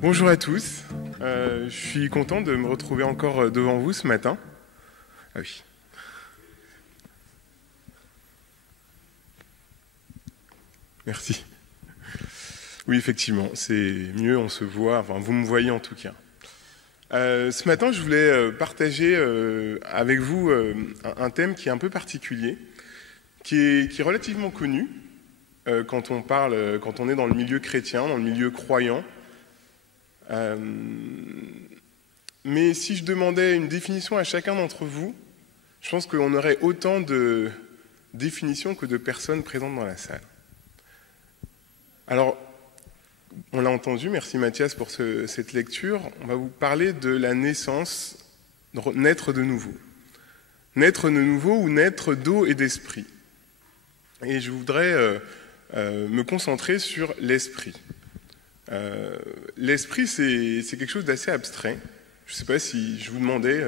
Bonjour à tous, je suis content de me retrouver encore devant vous ce matin. Ah oui. Merci. Oui, effectivement, c'est mieux, on se voit, enfin vous me voyez en tout cas. Ce matin, je voulais partager avec vous un thème qui est un peu particulier, qui est relativement connu quand on est dans le milieu chrétien, dans le milieu croyant. Mais si je demandais une définition à chacun d'entre vous, je pense qu'on aurait autant de définitions que de personnes présentes dans la salle. Alors, on l'a entendu, merci Mathias pour cette lecture. On va vous parler de la naissance, naître de nouveau. Naître de nouveau ou naître d'eau et d'esprit. Et je voudrais me concentrer sur l'esprit. L'esprit, c'est quelque chose d'assez abstrait. Je ne sais pas si je vous demandais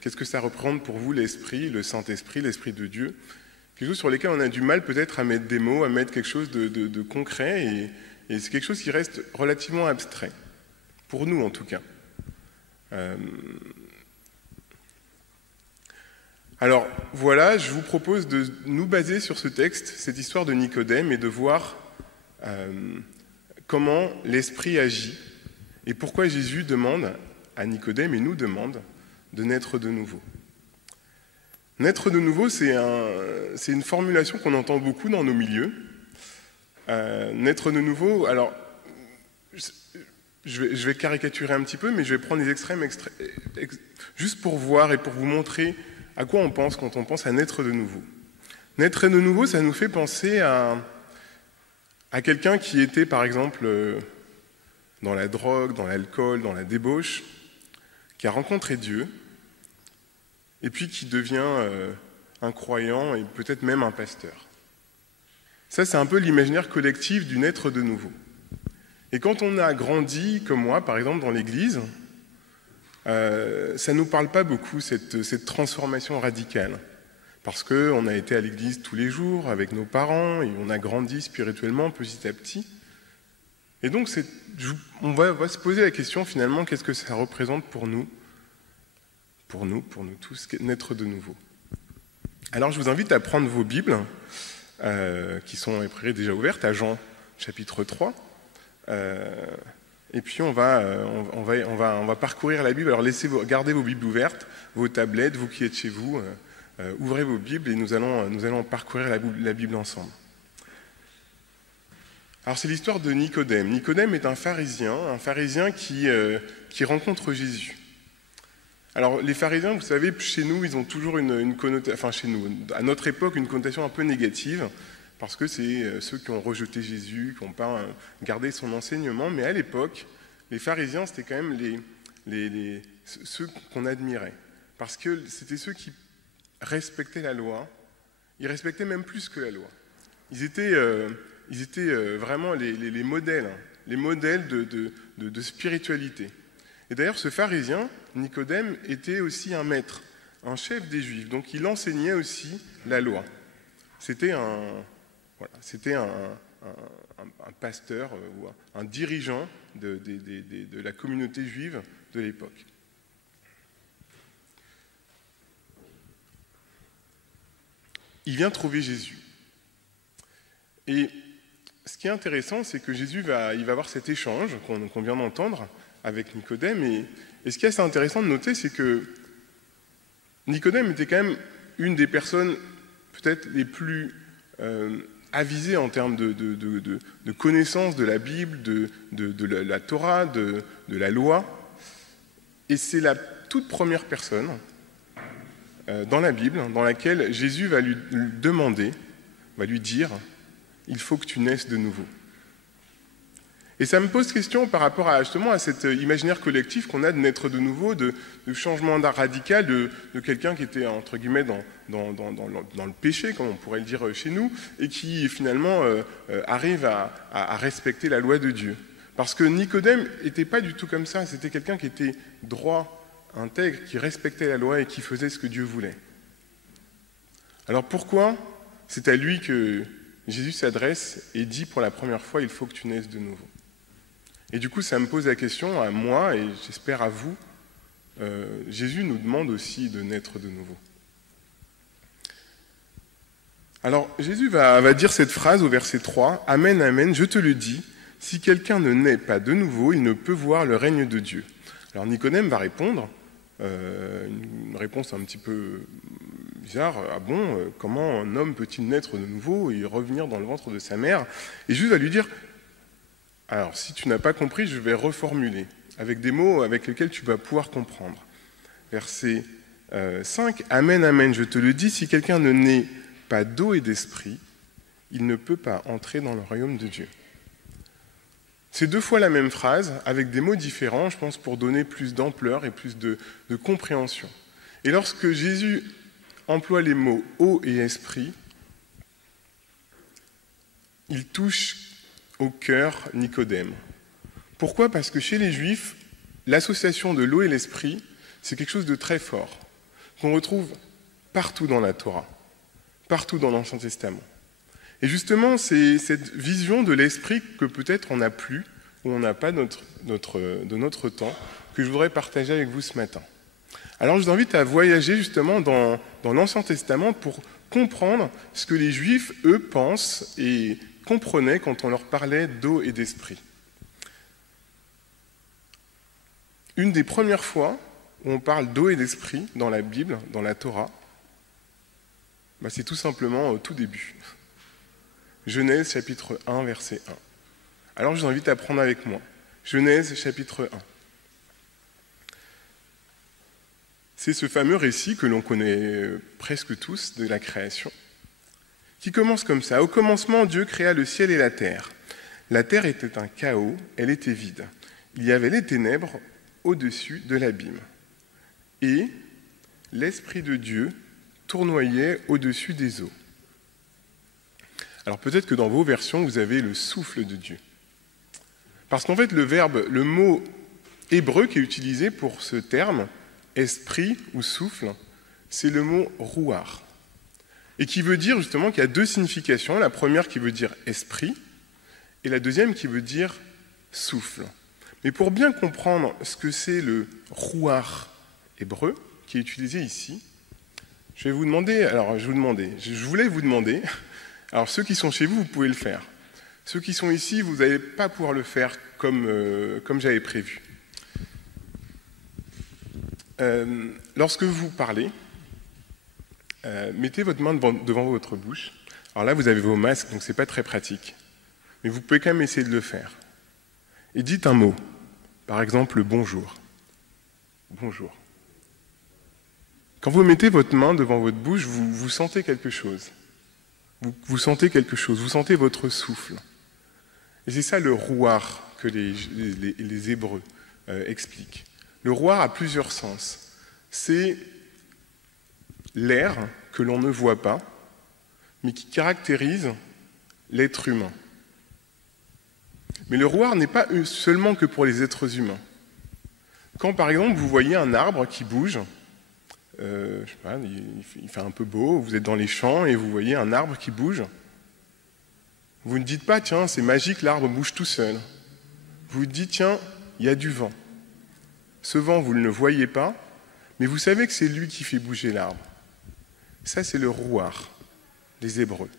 qu'est-ce que ça représente pour vous l'esprit, le Saint-Esprit, l'Esprit de Dieu. Quelque chose sur lequel on a du mal peut-être à mettre des mots, à mettre quelque chose de concret, et c'est quelque chose qui reste relativement abstrait, pour nous en tout cas. Alors voilà, je vous propose de nous baser sur ce texte, cette histoire de Nicodème, et de voir comment l'esprit agit, et pourquoi Jésus demande à Nicodème, et nous demande, de naître de nouveau. Naître de nouveau, c'est une formulation qu'on entend beaucoup dans nos milieux. Naître de nouveau, alors, je vais caricaturer un petit peu, mais je vais prendre des extrêmes juste pour voir et pour vous montrer à quoi on pense quand on pense à naître de nouveau. Naître de nouveau, ça nous fait penser à quelqu'un qui était, par exemple, dans la drogue, dans l'alcool, dans la débauche, qui a rencontré Dieu, et puis qui devient un croyant et peut-être même un pasteur. Ça, c'est un peu l'imaginaire collectif du naître de nouveau. Et quand on a grandi, comme moi, par exemple, dans l'Église, ça ne nous parle pas beaucoup, cette transformation radicale. Parce qu'on a été à l'Église tous les jours, avec nos parents, et on a grandi spirituellement petit à petit. Et donc, on va se poser la question, finalement, qu'est-ce que ça représente pour nous tous, naître de nouveau. Alors, je vous invite à prendre vos Bibles, qui sont déjà ouvertes, à Jean, chapitre 3. Et puis, on va parcourir la Bible. Alors, gardez vos Bibles ouvertes, vos tablettes, vous qui êtes chez vous, ouvrez vos Bibles et nous allons parcourir la Bible ensemble. Alors, c'est l'histoire de Nicodème. Nicodème est un pharisien qui rencontre Jésus. Alors, les pharisiens, vous savez, chez nous, ils ont toujours une connotation, enfin chez nous, à notre époque, une connotation un peu négative, parce que c'est ceux qui ont rejeté Jésus, qui n'ont pas gardé son enseignement, mais à l'époque, les pharisiens, c'était quand même ceux qu'on admirait, parce que c'était ceux qui respectaient la loi, ils respectaient même plus que la loi. Ils étaient vraiment les modèles de spiritualité. Et d'ailleurs, ce pharisien, Nicodème, était aussi un maître, un chef des Juifs. Donc, il enseignait aussi la loi. C'était un pasteur ou un dirigeant de la communauté juive de l'époque. Il vient trouver Jésus. Et ce qui est intéressant, c'est que Jésus va avoir cet échange qu'on vient d'entendre avec Nicodème. Et ce qui est assez intéressant de noter, c'est que Nicodème était quand même une des personnes peut-être les plus avisées en termes de connaissance de la Bible, de la Torah, de la loi. Et c'est la toute première personne dans la Bible dans laquelle Jésus va lui demander, va lui dire « il faut que tu naisses de nouveau ». Et ça me pose question par rapport justement à cet imaginaire collectif qu'on a de naître de nouveau, de changement radical, de quelqu'un qui était, entre guillemets, dans le péché, comme on pourrait le dire chez nous, et qui finalement arrive à respecter la loi de Dieu. Parce que Nicodème n'était pas du tout comme ça, c'était quelqu'un qui était droit, intègre, qui respectait la loi et qui faisait ce que Dieu voulait. Alors pourquoi c'est à lui que Jésus s'adresse et dit pour la première fois « il faut que tu naisses de nouveau ». Et du coup, ça me pose la question à moi, et j'espère à vous, Jésus nous demande aussi de naître de nouveau. Alors, Jésus va dire cette phrase au verset 3, « Amen, amen, je te le dis, si quelqu'un ne naît pas de nouveau, il ne peut voir le règne de Dieu. » Alors Nicodème va répondre, une réponse un petit peu bizarre, « Ah bon, comment un homme peut-il naître de nouveau et revenir dans le ventre de sa mère ?» Et Jésus va lui dire, « Alors, si tu n'as pas compris, je vais reformuler, avec des mots avec lesquels tu vas pouvoir comprendre. » Verset 5, « Amen, amen, je te le dis, si quelqu'un ne naît pas d'eau et d'esprit, il ne peut pas entrer dans le royaume de Dieu. » C'est 2 fois la même phrase, avec des mots différents, je pense, pour donner plus d'ampleur et plus de compréhension. Et lorsque Jésus emploie les mots « eau » et « esprit », il touche au cœur Nicodème. Pourquoi ? Parce que chez les Juifs, l'association de l'eau et l'esprit, c'est quelque chose de très fort, qu'on retrouve partout dans la Torah, partout dans l'Ancien Testament. Et justement, c'est cette vision de l'esprit que peut-être on n'a plus, ou on n'a pas de notre temps, que je voudrais partager avec vous ce matin. Alors je vous invite à voyager justement dans l'Ancien Testament pour comprendre ce que les Juifs, eux, pensent et comprenaient quand on leur parlait d'eau et d'esprit. Une des premières fois où on parle d'eau et d'esprit dans la Bible, dans la Torah, c'est tout simplement au tout début. Genèse chapitre 1, verset 1. Alors je vous invite à prendre avec moi. Genèse chapitre 1. C'est ce fameux récit que l'on connaît presque tous de la création, qui commence comme ça. Au commencement, Dieu créa le ciel et la terre. La terre était un chaos, elle était vide. Il y avait les ténèbres au-dessus de l'abîme. Et l'Esprit de Dieu tournoyait au-dessus des eaux. Alors peut-être que dans vos versions, vous avez le souffle de Dieu. Parce qu'en fait, le mot hébreu qui est utilisé pour ce terme, esprit ou souffle, c'est le mot rouar. Et qui veut dire justement qu'il y a 2 significations. La première qui veut dire esprit, et la deuxième qui veut dire souffle. Mais pour bien comprendre ce que c'est le rouar hébreu, qui est utilisé ici, je voulais vous demander, alors ceux qui sont chez vous, vous pouvez le faire. Ceux qui sont ici, vous n'allez pas pouvoir le faire comme j'avais prévu. Lorsque vous parlez, mettez votre main devant votre bouche. Alors là, vous avez vos masques, donc ce n'est pas très pratique. Mais vous pouvez quand même essayer de le faire. Et dites un mot. Par exemple, bonjour. Bonjour. Quand vous mettez votre main devant votre bouche, vous sentez quelque chose. Vous sentez quelque chose, vous sentez votre souffle. Et c'est ça le rouar que les Hébreux expliquent. Le rouar a plusieurs sens. C'est l'air que l'on ne voit pas, mais qui caractérise l'être humain. Mais le rouar n'est pas seulement que pour les êtres humains. Quand par exemple vous voyez un arbre qui bouge, je sais pas, il fait un peu beau, vous êtes dans les champs et vous voyez un arbre qui bouge, vous ne dites pas, tiens, c'est magique, l'arbre bouge tout seul. Vous vous dites, tiens, il y a du vent. Ce vent, vous ne le voyez pas, mais vous savez que c'est lui qui fait bouger l'arbre. Ça, c'est le rouar des Hébreux.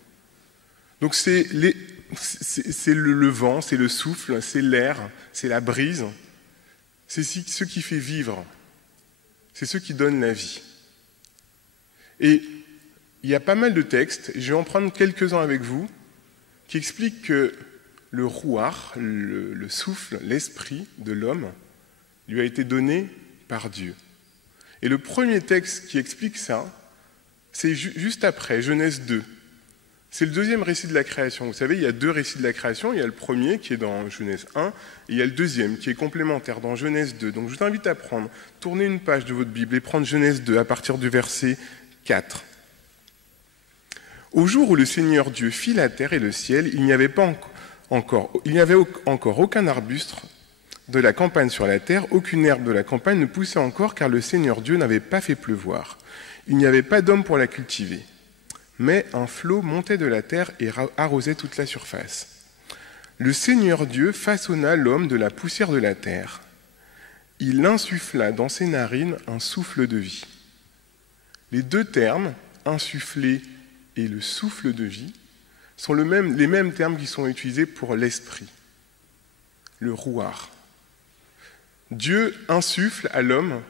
Donc c'est le vent, c'est le souffle, c'est l'air, c'est la brise, c'est ce qui fait vivre, c'est ce qui donne la vie. Et il y a pas mal de textes, et je vais en prendre quelques-uns avec vous, qui expliquent que le rouar, le souffle, l'esprit de l'homme, lui a été donné par Dieu. Et le premier texte qui explique ça, c'est juste après, Genèse 2. C'est le deuxième récit de la création. Vous savez, il y a 2 récits de la création. Il y a le premier qui est dans Genèse 1, et il y a le deuxième qui est complémentaire dans Genèse 2. Donc je vous invite à tourner une page de votre Bible et prendre Genèse 2 à partir du verset 4. Au jour où le Seigneur Dieu fit la terre et le ciel, il n'y avait encore aucun arbuste de la campagne sur la terre, aucune herbe de la campagne ne poussait encore, car le Seigneur Dieu n'avait pas fait pleuvoir. Il n'y avait pas d'homme pour la cultiver. Mais un flot montait de la terre et arrosait toute la surface. Le Seigneur Dieu façonna l'homme de la poussière de la terre. Il insuffla dans ses narines un souffle de vie. Les deux termes, insuffler et le souffle de vie, sont les mêmes termes qui sont utilisés pour l'esprit, le rouar. Dieu insuffle à l'homme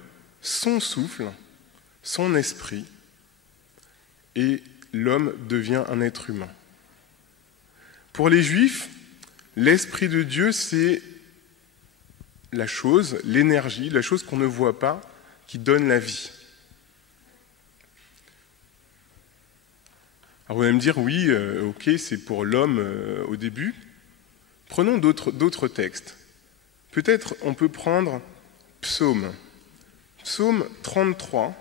son souffle, son esprit, et l'homme devient un être humain. Pour les Juifs, l'Esprit de Dieu, c'est la chose, l'énergie, la chose qu'on ne voit pas, qui donne la vie. Alors vous allez me dire, oui, ok, c'est pour l'homme au début. Prenons d'autres textes. Peut-être on peut prendre Psaume. Psaume 33,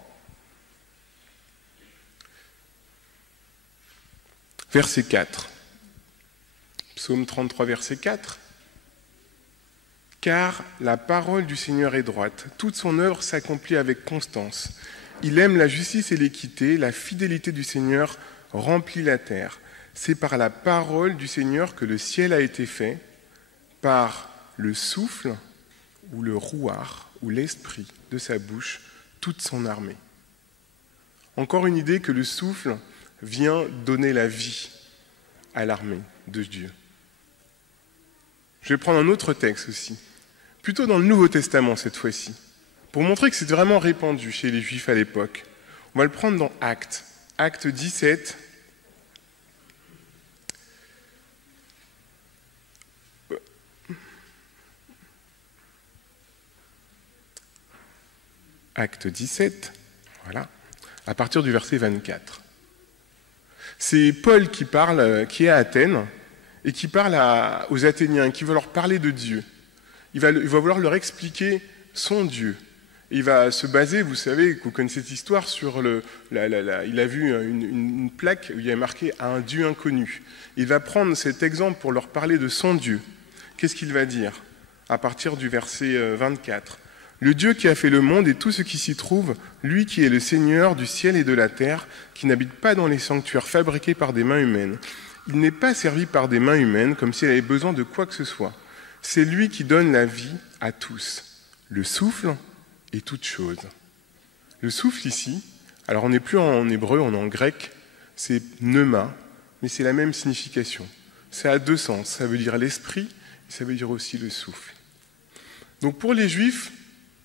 verset 4. Psaume 33, verset 4. « Car la parole du Seigneur est droite, toute son œuvre s'accomplit avec constance. Il aime la justice et l'équité, la fidélité du Seigneur remplit la terre. C'est par la parole du Seigneur que le ciel a été fait, par le souffle ou le rouar ou l'esprit de sa bouche, toute son armée. » Encore une idée que le souffle vient donner la vie à l'armée de Dieu. Je vais prendre un autre texte aussi, plutôt dans le Nouveau Testament cette fois-ci, pour montrer que c'est vraiment répandu chez les Juifs à l'époque. On va le prendre dans Actes, Actes 17. Actes 17, voilà, à partir du verset 24. C'est Paul qui parle, qui est à Athènes, et qui parle aux Athéniens, qui veut leur parler de Dieu. Il va vouloir leur expliquer son Dieu. Et il va se baser, vous savez, vous connaissez cette histoire, sur il a vu une plaque où il y a marqué « un Dieu inconnu ». Il va prendre cet exemple pour leur parler de son Dieu. Qu'est-ce qu'il va dire à partir du verset 24 ? « Le Dieu qui a fait le monde et tout ce qui s'y trouve, lui qui est le Seigneur du ciel et de la terre, qui n'habite pas dans les sanctuaires fabriqués par des mains humaines. Il n'est pas servi par des mains humaines comme s'il avait besoin de quoi que ce soit. C'est lui qui donne la vie à tous, le souffle et toute chose. » Le souffle ici, alors on n'est plus en hébreu, on est en grec, c'est pneuma, mais c'est la même signification. Ça a deux sens, ça veut dire l'esprit, et ça veut dire aussi le souffle. Donc pour les Juifs,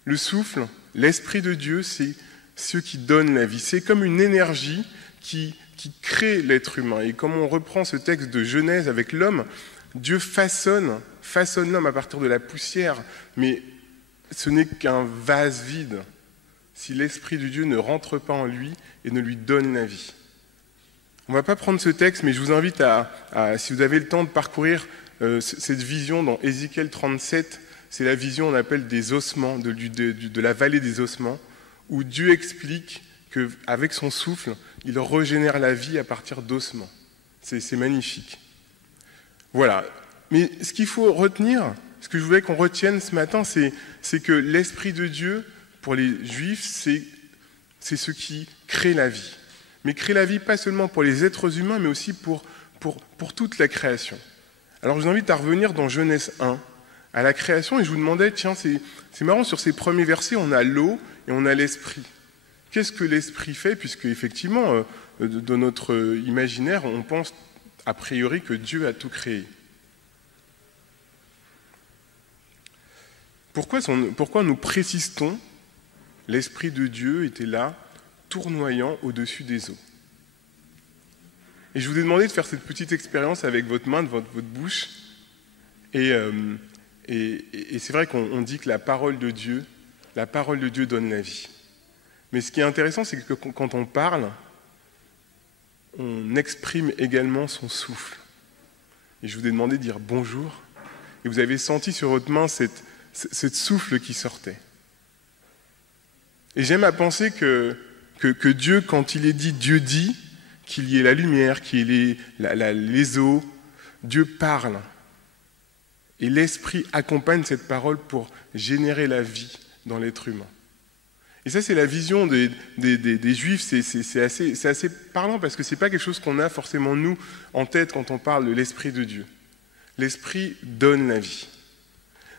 le souffle, l'esprit de Dieu, c'est ce qui donne la vie. C'est comme une énergie qui crée l'être humain. Et comme on reprend ce texte de Genèse avec l'homme, Dieu façonne l'homme à partir de la poussière, mais ce n'est qu'un vase vide si l'Esprit de Dieu ne rentre pas en lui et ne lui donne la vie. On ne va pas prendre ce texte, mais je vous invite si vous avez le temps de parcourir cette vision dans Ézéchiel 37, c'est la vision, on appelle des ossements, de la vallée des ossements, où Dieu explique qu'avec son souffle, il régénère la vie à partir d'ossements. C'est magnifique. Voilà. Mais ce qu'il faut retenir, ce que je voulais qu'on retienne ce matin, c'est que l'Esprit de Dieu, pour les Juifs, c'est ce qui crée la vie. Mais crée la vie pas seulement pour les êtres humains, mais aussi pour toute la création. Alors je vous invite à revenir dans Genèse 1, à la création, et je vous demandais, tiens, c'est marrant, sur ces premiers versets, on a l'eau et on a l'esprit. Qu'est-ce que l'esprit fait? Puisque effectivement, dans notre imaginaire, on pense a priori que Dieu a tout créé. Pourquoi nous précisons l'Esprit de Dieu était là, tournoyant au-dessus des eaux? Et je vous ai demandé de faire cette petite expérience avec votre main, de votre bouche. Et c'est vrai qu'on dit que la parole de Dieu donne la vie. Mais ce qui est intéressant, c'est que quand on parle, on exprime également son souffle. Et je vous ai demandé de dire bonjour. Et vous avez senti sur votre main cette souffle qui sortait. Et j'aime à penser que Dieu, quand il est dit, Dieu dit qu'il y ait la lumière, qu'il y ait les eaux, Dieu parle. Et l'Esprit accompagne cette parole pour générer la vie dans l'être humain. Et ça, c'est la vision des Juifs, c'est assez parlant parce que ce n'est pas quelque chose qu'on a forcément, nous, en tête quand on parle de l'Esprit de Dieu. L'Esprit donne la vie.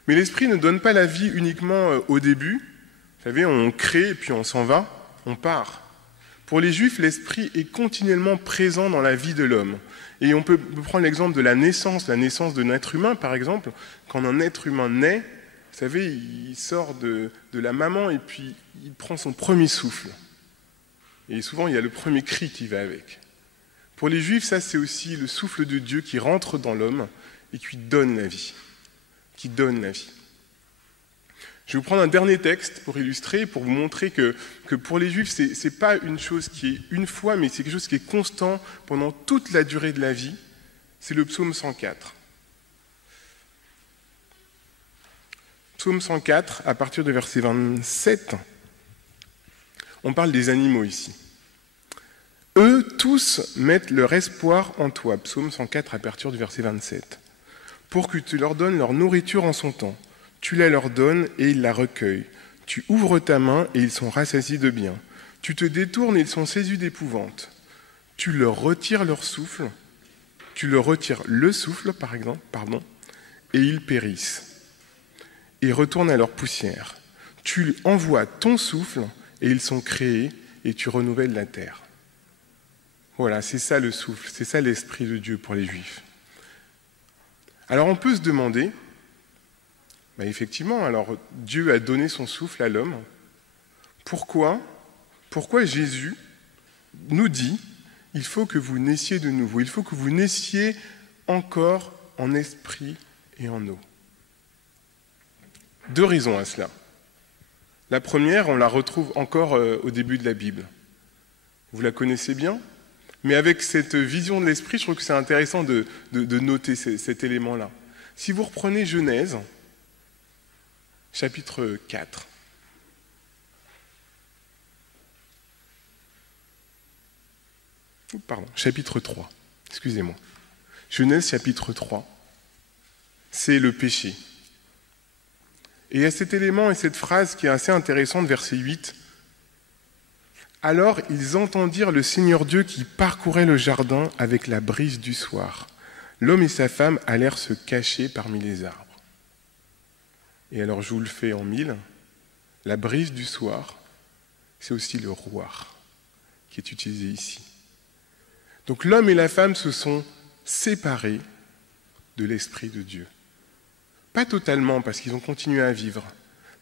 Mais l'Esprit ne donne pas la vie uniquement au début. Vous savez, on crée et puis on s'en va, on part. Pour les Juifs, l'Esprit est continuellement présent dans la vie de l'homme. Et on peut prendre l'exemple de la naissance d'un être humain, par exemple. Quand un être humain naît, vous savez, il sort de la maman et puis il prend son premier souffle. Et souvent, il y a le premier cri qui va avec. Pour les Juifs, ça, c'est aussi le souffle de Dieu qui rentre dans l'homme et qui donne la vie. Qui donne la vie. Je vais vous prendre un dernier texte pour illustrer, pour vous montrer que pour les Juifs, ce n'est pas une chose qui est une fois, mais c'est quelque chose qui est constant pendant toute la durée de la vie. C'est le psaume 104. Psaume 104, à partir du verset 27, on parle des animaux ici. Eux tous mettent leur espoir en toi, psaume 104 à partir du verset 27, pour que tu leur donnes leur nourriture en son temps. Tu la leur donnes et ils la recueillent. Tu ouvres ta main et ils sont rassasiés de bien. Tu te détournes et ils sont saisis d'épouvante. Tu leur retires leur souffle, tu leur retires le souffle, et ils périssent et retournent à leur poussière. Tu envoies ton souffle et ils sont créés et tu renouvelles la terre. Voilà, c'est ça le souffle, c'est ça l'Esprit de Dieu pour les Juifs. Alors on peut se demander, effectivement, alors Dieu a donné son souffle à l'homme. Pourquoi Jésus nous dit, il faut que vous naissiez de nouveau, il faut que vous naissiez encore en esprit et en eau. Deux raisons à cela. La première, on la retrouve encore au début de la Bible. Vous la connaissez bien ? Mais avec cette vision de l'esprit, je trouve que c'est intéressant de noter cet élément-là. Si vous reprenez Genèse, chapitre 4, chapitre 3, excusez-moi. Genèse, chapitre 3, c'est le péché. Et il y a cet élément et cette phrase qui est assez intéressante, verset 8. Alors ils entendirent le Seigneur Dieu qui parcourait le jardin avec la brise du soir. L'homme et sa femme allèrent se cacher parmi les arbres. Et alors je vous le fais en mille, la brise du soir, c'est aussi le rouar qui est utilisé ici. Donc l'homme et la femme se sont séparés de l'Esprit de Dieu. Pas totalement parce qu'ils ont continué à vivre,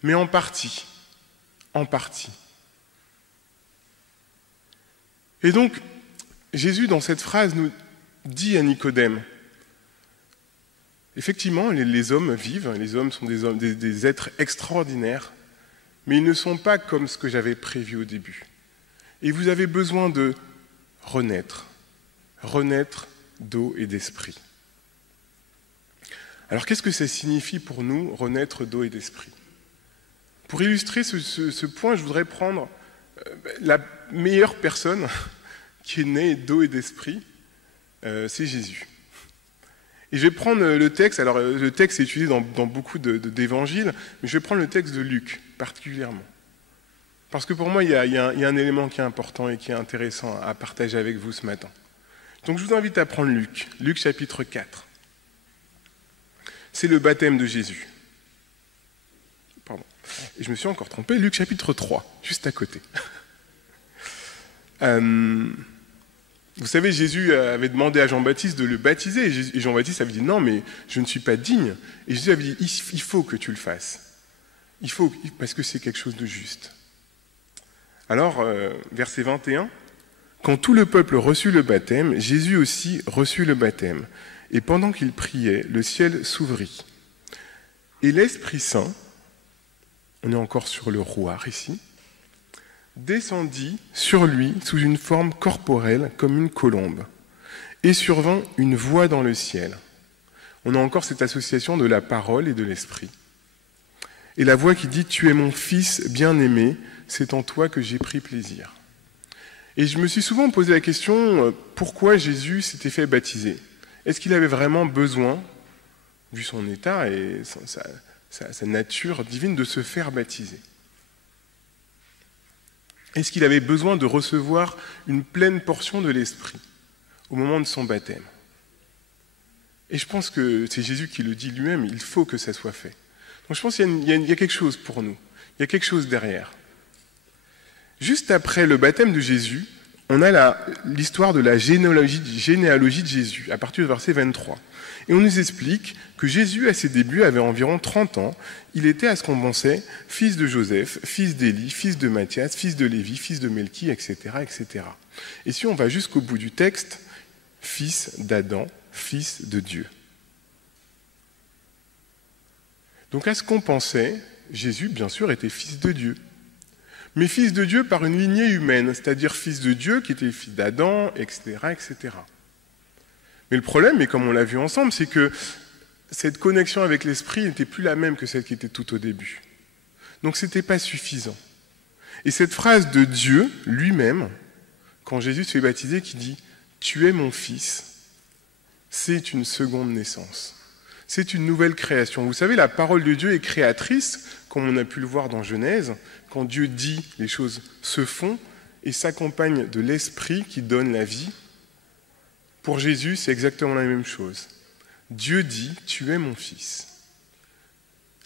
mais en partie. En partie. Et donc, Jésus, dans cette phrase, nous dit à Nicodème, effectivement, les hommes vivent, les hommes sont des êtres extraordinaires, mais ils ne sont pas comme ce que j'avais prévu au début. Et vous avez besoin de renaître d'eau et d'esprit. Alors, qu'est-ce que ça signifie pour nous, renaître d'eau et d'esprit ? Pour illustrer ce point, je voudrais prendre la meilleure personne qui est née d'eau et d'esprit, c'est Jésus. Et je vais prendre le texte, alors le texte est utilisé dans beaucoup d'évangiles, mais je vais prendre le texte de Luc particulièrement. Parce que pour moi, il y a un élément qui est important et qui est intéressant à partager avec vous ce matin. Donc je vous invite à prendre Luc chapitre 4. C'est le baptême de Jésus. Pardon. Et je me suis encore trompé, Luc chapitre 3, juste à côté. Vous savez, Jésus avait demandé à Jean-Baptiste de le baptiser, et Jean-Baptiste avait dit non, mais je ne suis pas digne. Et Jésus avait dit il faut que tu le fasses. Il faut, parce que c'est quelque chose de juste. Alors, verset 21, quand tout le peuple reçut le baptême, Jésus aussi reçut le baptême. Et pendant qu'il priait, le ciel s'ouvrit. Et l'Esprit Saint, on est encore sur le rouar ici, descendit sur lui sous une forme corporelle comme une colombe. Et survint une voix dans le ciel. On a encore cette association de la parole et de l'esprit. Et la voix qui dit « Tu es mon fils bien-aimé, c'est en toi que j'ai pris plaisir ». Et je me suis souvent posé la question, pourquoi Jésus s'était fait baptiser ? Est-ce qu'il avait vraiment besoin, vu son état et sa nature divine, de se faire baptiser ? Est-ce qu'il avait besoin de recevoir une pleine portion de l'esprit au moment de son baptême ? Et je pense que c'est Jésus qui le dit lui-même, il faut que ça soit fait. Donc je pense qu'il y a quelque chose pour nous, il y a quelque chose derrière. Juste après le baptême de Jésus, on a l'histoire de la généalogie de Jésus, à partir du verset 23. Et on nous explique que Jésus, à ses débuts, avait environ 30 ans. Il était, à ce qu'on pensait, fils de Joseph, fils d'Élie, fils de Matthias, fils de Lévi, fils de Melchi, etc., etc. Et si on va jusqu'au bout du texte, fils d'Adam, fils de Dieu. Donc à ce qu'on pensait, Jésus, bien sûr, était fils de Dieu. Mais fils de Dieu par une lignée humaine, c'est-à-dire fils de Dieu qui était le fils d'Adam, etc., etc. Mais le problème, et comme on l'a vu ensemble, c'est que cette connexion avec l'Esprit n'était plus la même que celle qui était tout au début. Donc ce n'était pas suffisant. Et cette phrase de Dieu lui-même, quand Jésus se fait baptiser, qui dit « Tu es mon fils », c'est une seconde naissance. C'est une nouvelle création. Vous savez, la parole de Dieu est créatrice, comme on a pu le voir dans Genèse. Quand Dieu dit, les choses se font et s'accompagnent de l'Esprit qui donne la vie. Pour Jésus, c'est exactement la même chose. Dieu dit, tu es mon fils,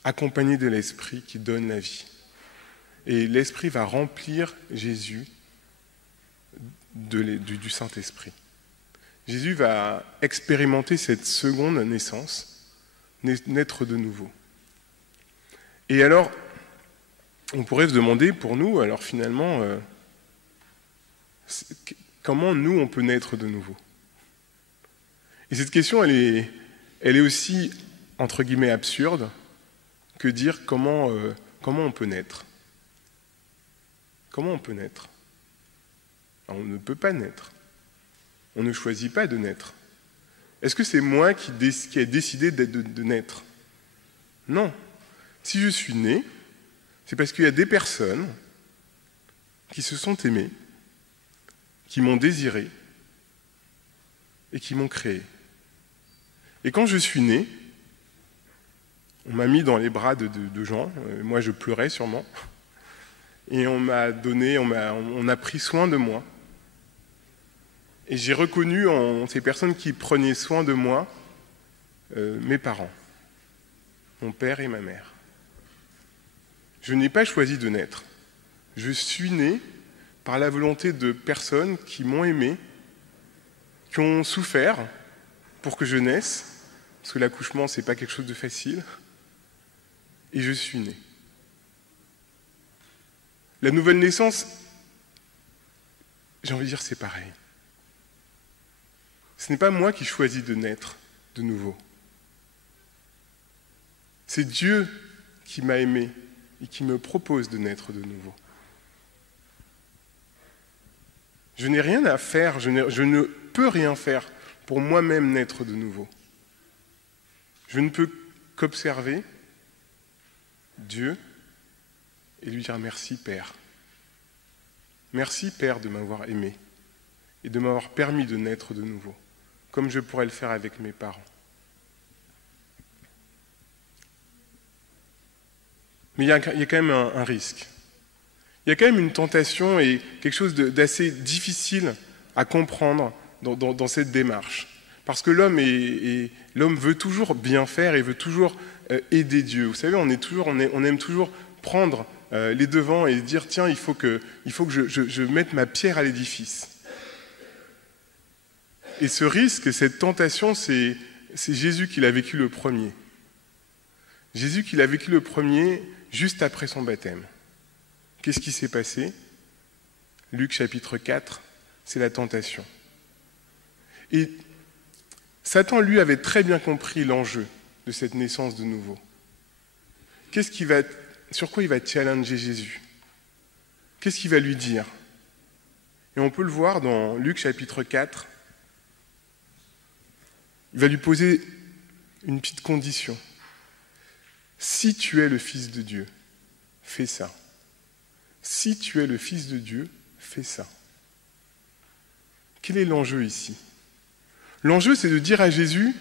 accompagné de l'Esprit qui donne la vie. Et l'Esprit va remplir Jésus du Saint-Esprit. Jésus va expérimenter cette seconde naissance, naître de nouveau. Et alors, on pourrait se demander pour nous, alors finalement, comment nous on peut naître de nouveau? Et cette question, elle est aussi, entre guillemets, absurde que dire comment on peut naître. Comment on peut naître? Alors, on ne peut pas naître. On ne choisit pas de naître. Est-ce que c'est moi qui ai décidé de naître? Non. Si je suis né, c'est parce qu'il y a des personnes qui se sont aimées, qui m'ont désiré et qui m'ont créé. Et quand je suis né, on m'a mis dans les bras de gens, moi je pleurais sûrement, et on m'a donné, on a pris soin de moi. Et j'ai reconnu en ces personnes qui prenaient soin de moi mes parents, mon père et ma mère. Je n'ai pas choisi de naître. Je suis né par la volonté de personnes qui m'ont aimé, qui ont souffert pour que je naisse, parce que l'accouchement, ce n'est pas quelque chose de facile, et je suis né. La nouvelle naissance, j'ai envie de dire, c'est pareil. Ce n'est pas moi qui choisis de naître de nouveau. C'est Dieu qui m'a aimé et qui me propose de naître de nouveau. Je n'ai rien à faire, je ne peux rien faire pour moi-même naître de nouveau. Je ne peux qu'observer Dieu et lui dire merci Père. Merci Père de m'avoir aimé et de m'avoir permis de naître de nouveau, comme je pourrais le faire avec mes parents. Mais il y a quand même un risque. Il y a quand même une tentation et quelque chose d'assez difficile à comprendre dans cette démarche. Parce que l'homme veut toujours bien faire et veut toujours aider Dieu. Vous savez, on aime toujours prendre les devants et dire « Tiens, il faut que je mette ma pierre à l'édifice ». Et ce risque, cette tentation, c'est Jésus qui l'a vécu le premier. Jésus qui l'a vécu le premier juste après son baptême. Qu'est-ce qui s'est passé? Luc chapitre 4, c'est la tentation. Et Satan, lui, avait très bien compris l'enjeu de cette naissance de nouveau. Sur quoi il va challenger Jésus? Qu'est-ce qu'il va lui dire? Et on peut le voir dans Luc chapitre 4. Il va lui poser une petite condition. Si tu es le Fils de Dieu, fais ça. Si tu es le Fils de Dieu, fais ça. Quel est l'enjeu ici? L'enjeu, c'est de dire à Jésus,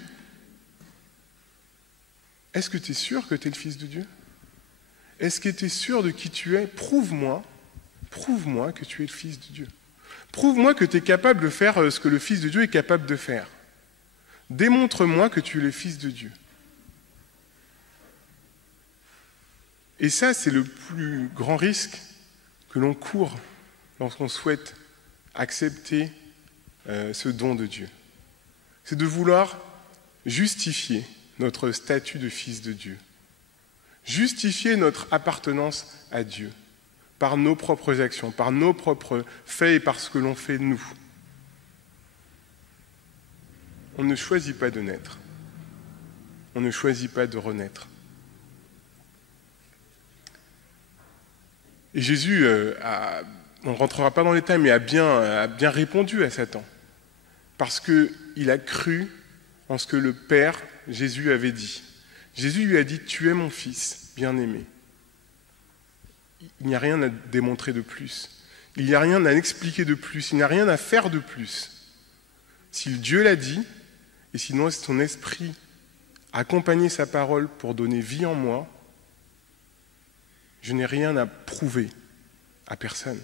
est-ce que tu es sûr que tu es le Fils de Dieu? Est-ce que tu es sûr de qui tu es? Prouve-moi que tu es le Fils de Dieu. Prouve-moi que tu es capable de faire ce que le Fils de Dieu est capable de faire. Démontre-moi que tu es le Fils de Dieu. Et ça, c'est le plus grand risque que l'on court lorsqu'on souhaite accepter ce don de Dieu. C'est de vouloir justifier notre statut de fils de Dieu, justifier notre appartenance à Dieu par nos propres actions, par nos propres faits et par ce que l'on fait nous. On ne choisit pas de naître. On ne choisit pas de renaître. Et Jésus, on ne rentrera pas dans les détails, mais a bien répondu à Satan. Parce qu'il a cru en ce que le Père, Jésus, avait dit. Jésus lui a dit « Tu es mon fils bien-aimé ». Il n'y a rien à démontrer de plus. Il n'y a rien à expliquer de plus. Il n'y a rien à faire de plus. Si Dieu l'a dit, et sinon son esprit a accompagné sa parole pour donner vie en moi, je n'ai rien à prouver à personne.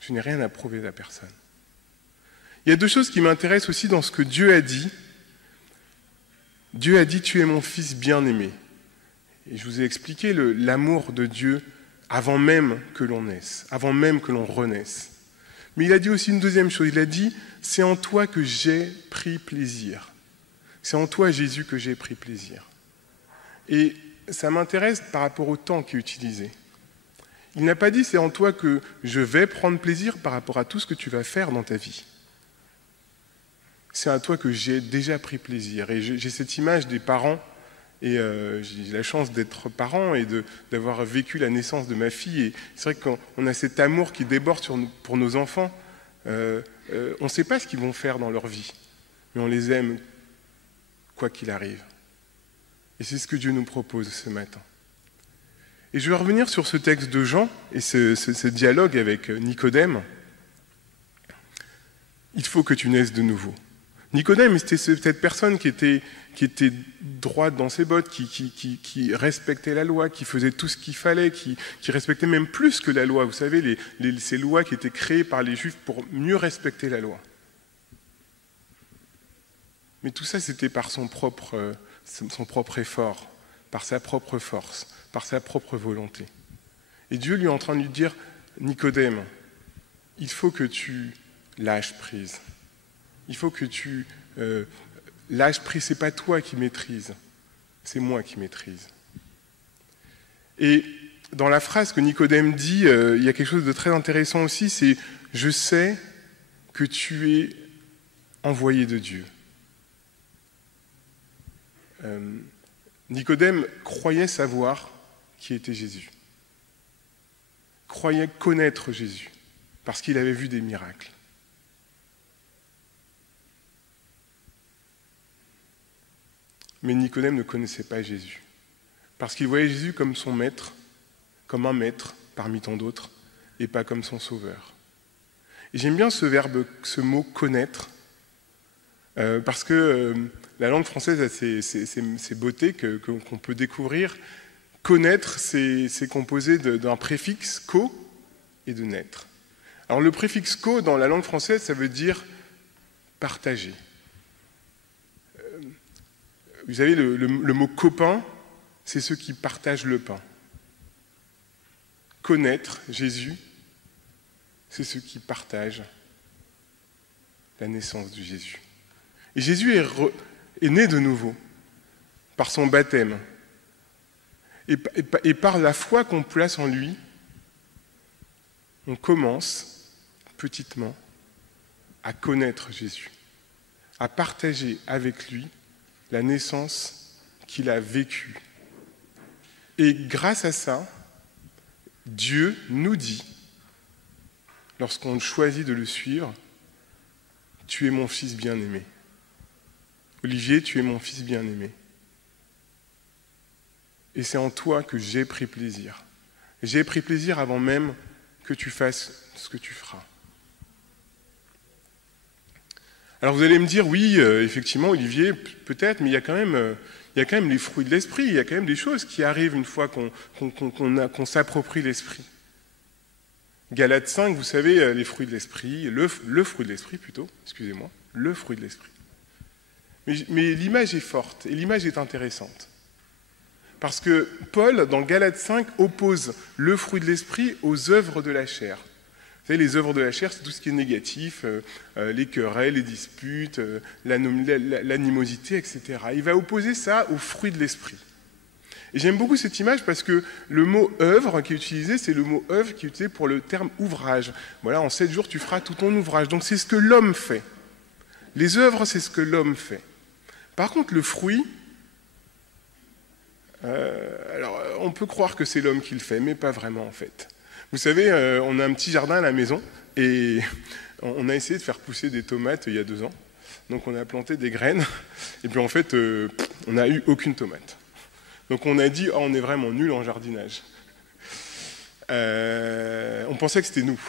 Je n'ai rien à prouver à personne. Il y a deux choses qui m'intéressent aussi dans ce que Dieu a dit. Dieu a dit « Tu es mon fils bien-aimé ». Et je vous ai expliqué l'amour de Dieu avant même que l'on naisse, avant même que l'on renaisse. Mais il a dit aussi une deuxième chose. Il a dit « C'est en toi que j'ai pris plaisir ». C'est en toi, Jésus, que j'ai pris plaisir. Et ça m'intéresse par rapport au temps qui est utilisé. Il n'a pas dit « C'est en toi que je vais prendre plaisir par rapport à tout ce que tu vas faire dans ta vie ». C'est à toi que j'ai déjà pris plaisir. Et j'ai cette image des parents, et j'ai la chance d'être parent et d'avoir vécu la naissance de ma fille. Et c'est vrai qu'on a cet amour qui déborde pour nos enfants. On ne sait pas ce qu'ils vont faire dans leur vie, mais on les aime quoi qu'il arrive. Et c'est ce que Dieu nous propose ce matin. Et je vais revenir sur ce texte de Jean et ce dialogue avec Nicodème. Il faut que tu naisses de nouveau. Nicodème, c'était cette personne qui était droite dans ses bottes, qui respectait la loi, qui faisait tout ce qu'il fallait, qui respectait même plus que la loi. Vous savez, ces lois qui étaient créées par les Juifs pour mieux respecter la loi. Mais tout ça, c'était par son propre effort, par sa propre force, par sa propre volonté. Et Dieu lui est en train de lui dire, Nicodème, il faut que tu lâches prise. Il faut que tu lâches prise. C'est pas toi qui maîtrise, c'est moi qui maîtrise. Et dans la phrase que Nicodème dit, il y a quelque chose de très intéressant aussi, c'est « Je sais que tu es envoyé de Dieu ». Nicodème croyait savoir qui était Jésus, croyait connaître Jésus, parce qu'il avait vu des miracles. Mais Nicodème ne connaissait pas Jésus, parce qu'il voyait Jésus comme son maître, comme un maître parmi tant d'autres, et pas comme son sauveur. Et j'aime bien ce mot « connaître », parce que la langue française a ses beautés qu'on peut découvrir. Connaître, c'est composé d'un préfixe « co » et de « naître ». Alors le préfixe « co » dans la langue française, ça veut dire « partager ». Vous savez, le mot « copain », c'est ceux qui partagent le pain. Connaître Jésus, c'est ceux qui partagent la naissance de Jésus. Et Jésus est né de nouveau par son baptême. Et par la foi qu'on place en lui, on commence petitement à connaître Jésus, à partager avec lui la naissance qu'il a vécue. Et grâce à ça, Dieu nous dit, lorsqu'on choisit de le suivre, « Tu es mon fils bien-aimé ». Olivier, tu es mon fils bien-aimé. Et c'est en toi que j'ai pris plaisir. J'ai pris plaisir avant même que tu fasses ce que tu feras. Alors vous allez me dire, oui, effectivement, Olivier, peut-être, mais il y a quand même les fruits de l'esprit, il y a quand même des choses qui arrivent une fois qu'on s'approprie l'esprit. Galates 5, vous savez, les fruits de l'esprit, le fruit de l'esprit plutôt, excusez-moi, le fruit de l'esprit. Mais l'image est forte et l'image est intéressante. Parce que Paul, dans Galates 5, oppose le fruit de l'esprit aux œuvres de la chair. Vous savez, les œuvres de la chair, c'est tout ce qui est négatif, les querelles, les disputes, l'animosité, etc. Il va opposer ça au fruit de l'esprit. Et j'aime beaucoup cette image parce que le mot œuvre qui est utilisé, c'est le mot œuvre qui est utilisé pour le terme ouvrage. Voilà, en 7 jours, tu feras tout ton ouvrage. Donc c'est ce que l'homme fait. Les œuvres, c'est ce que l'homme fait. Par contre, le fruit, alors on peut croire que c'est l'homme qui le fait, mais pas vraiment en fait. Vous savez, on a un petit jardin à la maison et on a essayé de faire pousser des tomates il y a 2 ans. Donc on a planté des graines et puis en fait, on n'a eu aucune tomate. Donc on a dit, oh, on est vraiment nuls en jardinage. On pensait que c'était nous.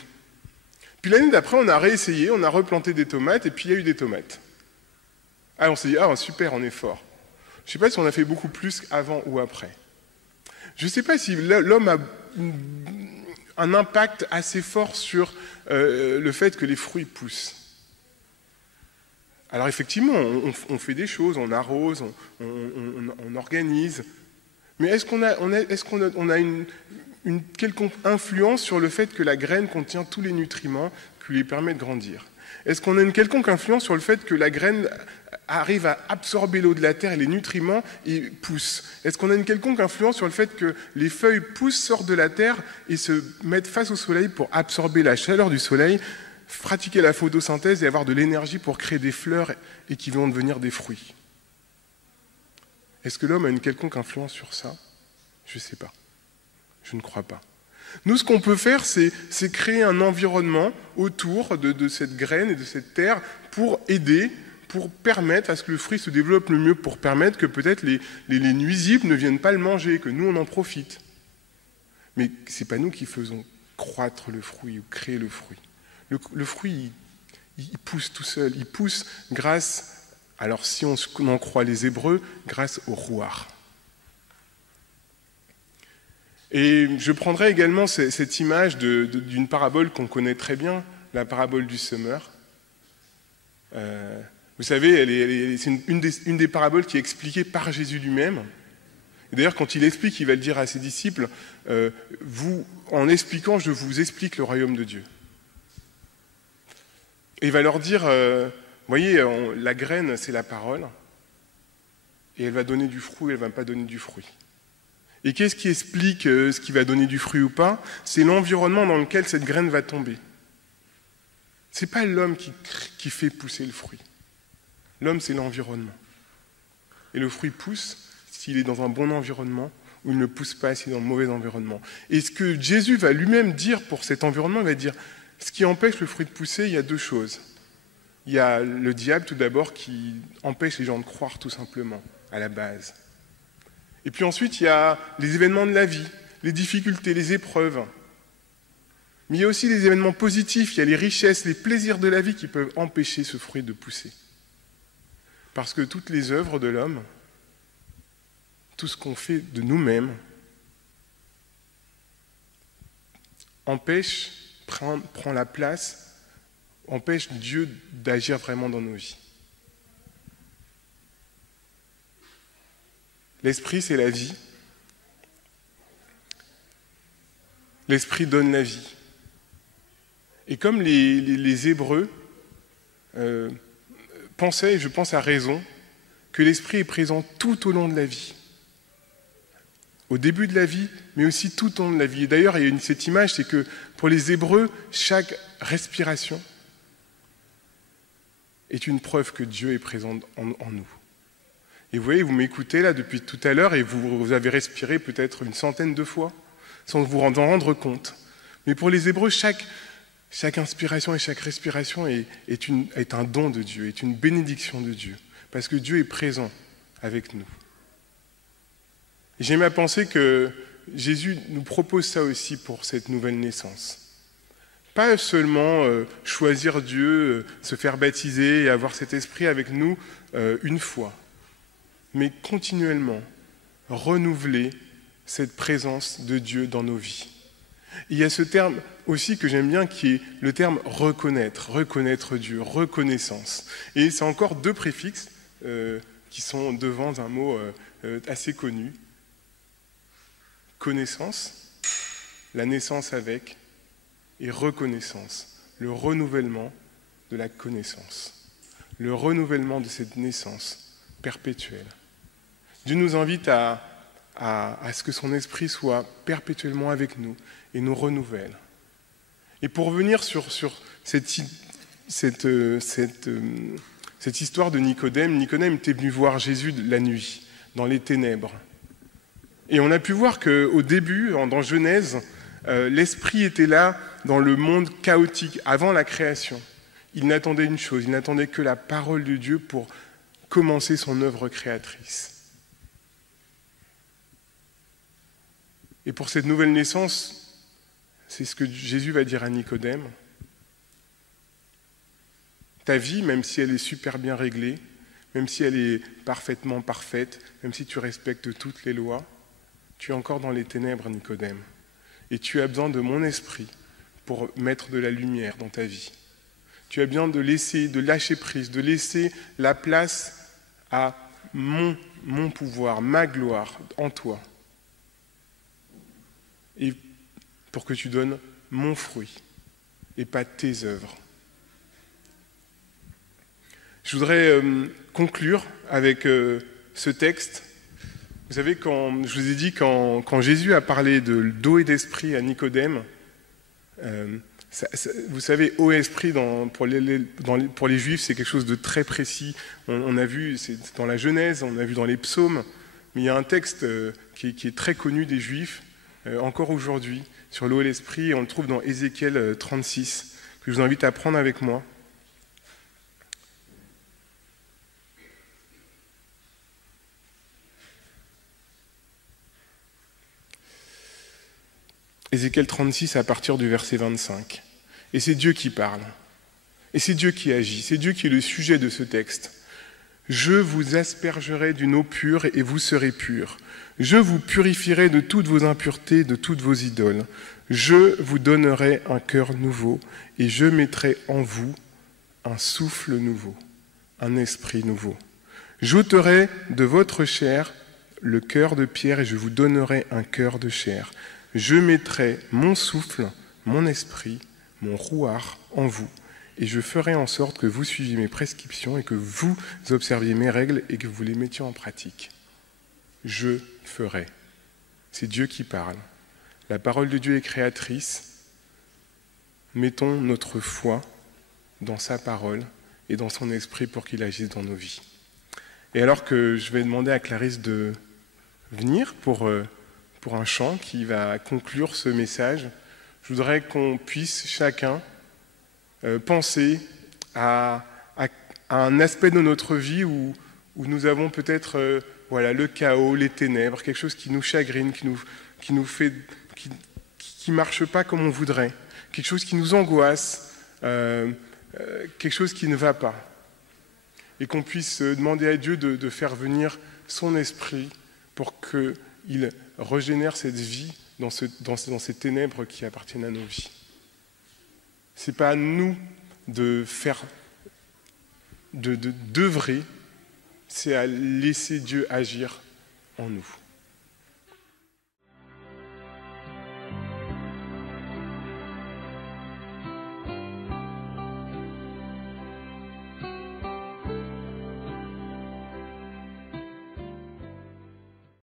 Puis l'année d'après, on a réessayé, on a replanté des tomates et puis il y a eu des tomates. Ah, on s'est dit, ah super, on est fort. Je ne sais pas si on a fait beaucoup plus avant ou après. Je ne sais pas si l'homme a un impact assez fort sur le fait que les fruits poussent. Alors effectivement, on fait des choses, on arrose, on organise. Mais est-ce qu'on a une quelconque influence sur le fait que la graine contient tous les nutriments qui lui permettent de grandir? Est-ce qu'on a une quelconque influence sur le fait que la graine arrive à absorber l'eau de la terre et les nutriments et pousse? Est-ce qu'on a une quelconque influence sur le fait que les feuilles poussent, sortent de la terre et se mettent face au soleil pour absorber la chaleur du soleil, pratiquer la photosynthèse et avoir de l'énergie pour créer des fleurs et qui vont devenir des fruits? Est-ce que l'homme a une quelconque influence sur ça? Je ne sais pas. Je ne crois pas. Nous, ce qu'on peut faire, c'est créer un environnement autour de cette graine et de cette terre pour aider, pour permettre à ce que le fruit se développe le mieux, pour permettre que peut-être les nuisibles ne viennent pas le manger, que nous, on en profite. Mais ce n'est pas nous qui faisons croître le fruit ou créer le fruit. Le fruit, il pousse tout seul. Il pousse grâce, alors si on en croit les Hébreux, grâce au rouar. Et je prendrai également cette image d'une parabole qu'on connaît très bien, la parabole du semeur. Vous savez, c'est une des paraboles qui est expliquée par Jésus lui-même. Et d'ailleurs, quand il explique, il va le dire à ses disciples, en expliquant, je vous explique le royaume de Dieu. Et il va leur dire, voyez, la graine, c'est la parole, et elle va donner du fruit, elle ne va pas donner du fruit. Et qu'est-ce qui explique ce qui va donner du fruit ou pas? C'est l'environnement dans lequel cette graine va tomber. Ce n'est pas l'homme qui fait pousser le fruit. L'homme, c'est l'environnement. Et le fruit pousse s'il est dans un bon environnement, ou il ne pousse pas s'il est dans un mauvais environnement. Et ce que Jésus va lui-même dire pour cet environnement, il va dire, ce qui empêche le fruit de pousser, il y a 2 choses. Il y a le diable, tout d'abord, qui empêche les gens de croire, tout simplement, à la base. Et puis ensuite, il y a les événements de la vie, les difficultés, les épreuves. Mais il y a aussi les événements positifs, il y a les richesses, les plaisirs de la vie qui peuvent empêcher ce fruit de pousser. Parce que toutes les œuvres de l'homme, tout ce qu'on fait de nous-mêmes, prend la place, empêche Dieu d'agir vraiment dans nos vies. L'esprit, c'est la vie. L'esprit donne la vie. Et comme les Hébreux pensaient, et je pense à raison, que l'esprit est présent tout au long de la vie. Au début de la vie, mais aussi tout au long de la vie. Et d'ailleurs, il y a cette image, c'est que pour les Hébreux, chaque respiration est une preuve que Dieu est présent en nous. Et vous voyez, vous m'écoutez là depuis tout à l'heure et vous avez respiré peut-être une centaine de fois sans vous en rendre compte. Mais pour les Hébreux, chaque inspiration et chaque respiration est un don de Dieu, est une bénédiction de Dieu, parce que Dieu est présent avec nous. Et j'aime à penser que Jésus nous propose ça aussi pour cette nouvelle naissance. Pas seulement choisir Dieu, se faire baptiser et avoir cet esprit avec nous une fois, mais continuellement renouveler cette présence de Dieu dans nos vies. Il y a ce terme aussi que j'aime bien qui est le terme reconnaître Dieu, reconnaissance. Et c'est encore 2 préfixes qui sont devant un mot assez connu. Connaissance, la naissance avec, et reconnaissance, le renouvellement de la connaissance, le renouvellement de cette naissance perpétuelle. Dieu nous invite à ce que son esprit soit perpétuellement avec nous et nous renouvelle. Et pour revenir sur cette histoire de Nicodème, Nicodème était venu voir Jésus la nuit, dans les ténèbres. Et on a pu voir qu'au début, dans Genèse, l'esprit était là dans le monde chaotique, avant la création. Il n'attendait une chose, il n'attendait que la parole de Dieu pour commencer son œuvre créatrice. Et pour cette nouvelle naissance, c'est ce que Jésus va dire à Nicodème. Ta vie, même si elle est super bien réglée, même si elle est parfaitement parfaite, même si tu respectes toutes les lois, tu es encore dans les ténèbres, Nicodème. Et tu as besoin de mon esprit pour mettre de la lumière dans ta vie. Tu as besoin de lâcher prise, de laisser la place à mon pouvoir, ma gloire en toi. Et pour que tu donnes mon fruit et pas tes œuvres. Je voudrais conclure avec ce texte. Vous savez, je vous ai dit, quand Jésus a parlé d'eau et d'esprit à Nicodème, vous savez, eau et esprit, pour les Juifs, c'est quelque chose de très précis. On a vu, c'est dans la Genèse, on a vu dans les psaumes, mais il y a un texte qui est très connu des Juifs, encore aujourd'hui, sur l'eau et l'esprit, et on le trouve dans Ézéchiel 36, que je vous invite à prendre avec moi. Ézéchiel 36 à partir du verset 25. Et c'est Dieu qui parle. Et c'est Dieu qui agit. C'est Dieu qui est le sujet de ce texte. Je vous aspergerai d'une eau pure et vous serez purs. Je vous purifierai de toutes vos impuretés, de toutes vos idoles. Je vous donnerai un cœur nouveau et je mettrai en vous un souffle nouveau, un esprit nouveau. J'ôterai de votre chair le cœur de pierre et je vous donnerai un cœur de chair. Je mettrai mon souffle, mon esprit, mon rouar en vous, et je ferai en sorte que vous suiviez mes prescriptions et que vous observiez mes règles et que vous les mettiez en pratique. Je ferai. C'est Dieu qui parle. La parole de Dieu est créatrice. Mettons notre foi dans sa parole et dans son esprit pour qu'il agisse dans nos vies. Et alors que je vais demander à Clarisse de venir pour un chant qui va conclure ce message, je voudrais qu'on puisse chacun penser à un aspect de notre vie où nous avons peut-être le chaos, les ténèbres, quelque chose qui nous chagrine, qui marche pas comme on voudrait, quelque chose qui nous angoisse, quelque chose qui ne va pas. Et qu'on puisse demander à Dieu de faire venir son esprit pour qu'il régénère cette vie dans ces ténèbres qui appartiennent à nos vies. Ce n'est pas à nous d'œuvrer, c'est à laisser Dieu agir en nous.